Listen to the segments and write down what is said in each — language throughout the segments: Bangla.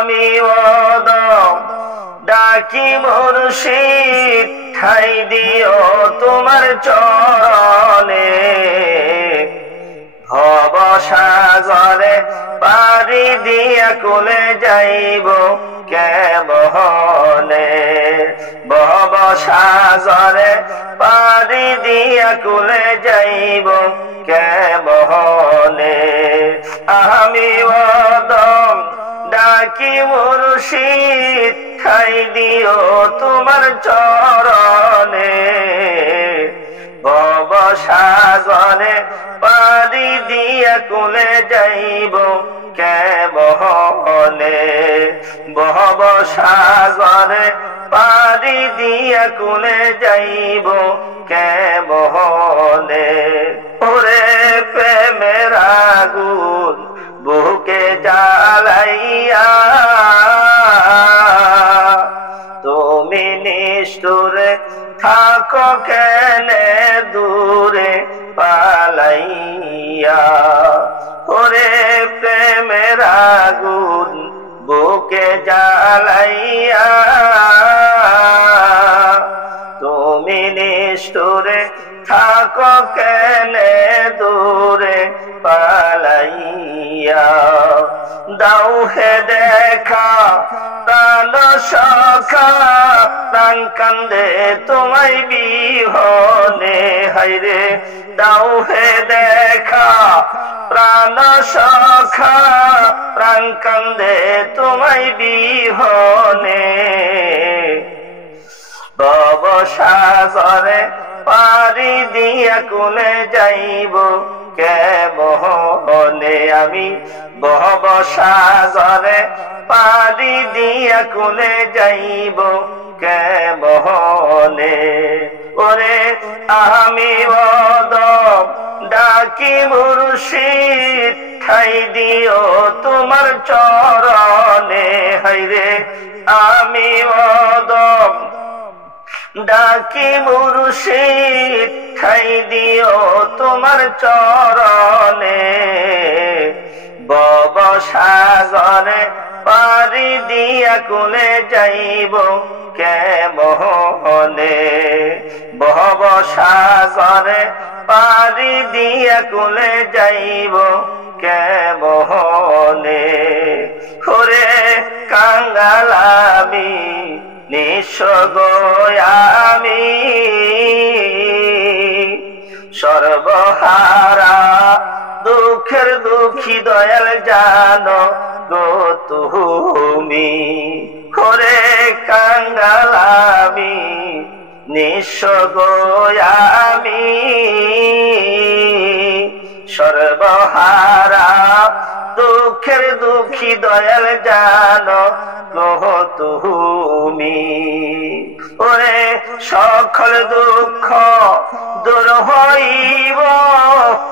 আমি ওদম ডাকি মুর্শিদ ঠাই দিও তোমার চরণে ভব সাগরে পারি দিয়া কুলে যাইব কেমনে ভব সাগরে পারি দিয়া কুলে যাইব কেমনে আমি ওদম ডাকি মুর্শিদ ঠাই দিও তোমার চরণে ভব সাগরে পারি দিয়া কুলে যাইব কেমনে ভব সাগরে পারি দিয়া কুলে যাইব কেমনে ওরে প্রেমের আগুন বুকে জ্বালাইয়া তুমি নিষ্ঠুরে থাকো কেনে দূরে পালাইয়া ওরে প্রেমের আগুন বুকে জ্বালাইয়া তুমি নিষ্ঠুরে থাকো কেনে দূরে পালাইয়া দাও হে দেখা প্রাণ সখা প্রাণ কান্দে তোমায় বিহনে হায়রে দাও হে দেখা প্রাণ সখা প্রাণ কান্দে তোমায় বিহনে ভব সাগরে পারি দিয়া কুলে যাইব কেমনে আমি ভব সাগরে পারি দিয়া কুলে যাইব কেমনে ওরে আমি ওদম ডাকি মুর্শিদ ঠাই দিও তোমার চরণে হায়রে আমি ওদম ডাকি মুর্শিদ ঠাই দিও তোমার চরণে ভব সাগরে পারি দিয়া কুলে যাইব কেমনে ভব সাগরে পারি দিয়া কুলে যাইব কেমনে ওরে কাঙ্গাল আমি নিঃস্ব আমি সর্বহারা দুঃখের দুঃখী দয়াল জানো গো তুমি ওরে কাঙ্গাল আমি নিঃস্ব আমি সর্বহারা দুঃখের দুঃখী দয়াল জানো গো তুমি ওরে সকল দুঃখ দূর হইব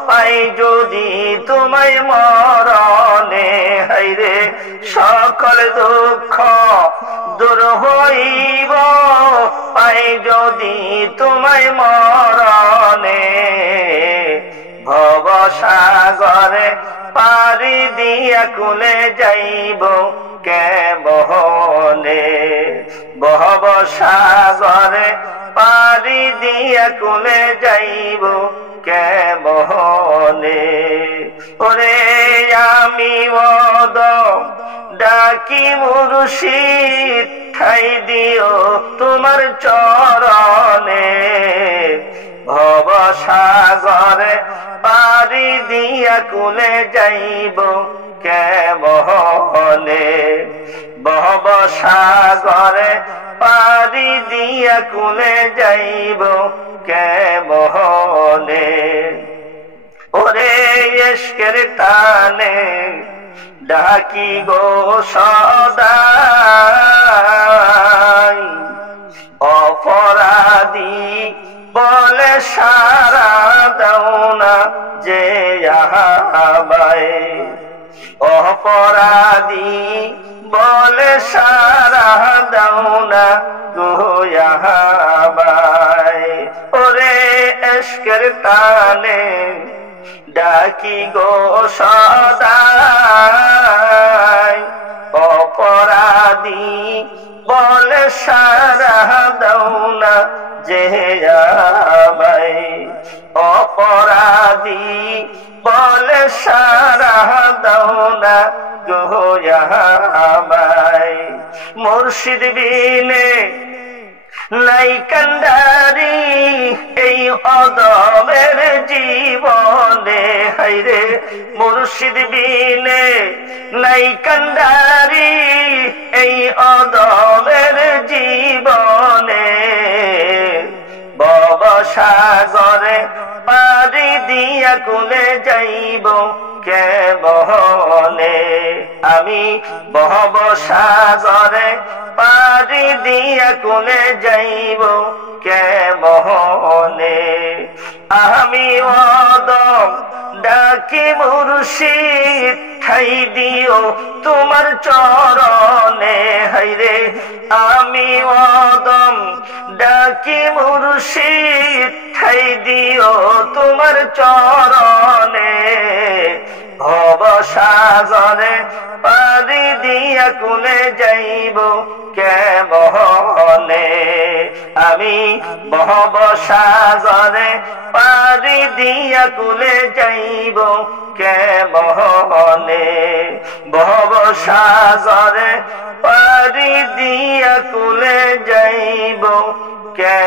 পাই যদি তোমায় মরণে হায়রে সকল দুঃখ দূর হইব পাই যদি তোমায় মরণে ভব সাগরে পারি দিয়া কুলে যাইব কেমনে ভব সাগরে পারি দিয়া কুলে যাইব কেমনে ওরে আমি ওদম ডাকি মুর্শিদ ঠাই দিও তোমার চরণে ভব সাগরে পারি দিয়া কুলে যাইব কেমনে ভব সাগরে পারি দিয়া কুলে যাইব কেমনে ওরে ইশকের টানে ডাকি গো সদাই অপরাধী বলে সারা দাও না যে আমায় অপরাধী বলে সারা দাও না গো আমায় ওরে ইশকের টানে ডাকি গো সদাই অপরাধী অপরাধী বলে সারা দাও না যে আমায়, অপরাধী বলে সারা দাও না গো আমায়। মুর্শিদ বিনে নাই কান্ডারি এই অদমের জীবনে, হায়রে মুর্শিদ বিনে নাই কান্ডারি এই অদমের জীবনে। ভব সাগরে পারি দিয়া কুলে যাইব কেমনে, আমি ভব সাগরে পারি দিয়া কুলে যাইব কেমনে। আমি অদম ডাকি মুর্শিদ ঠাই দিও তোমার চরণে, হায়রে আমি অদম ডাকি মুর্শিদ ঠাই দিও তোমার চরণে। ভব সাগরে পারি দিয়া কুলে যাইব কেমনে, আমি ভব সাগরে পারি দিয়া কুলে যাইব কেমনে। ভব সাগরে পারি দিয়া কুলে যাইব কে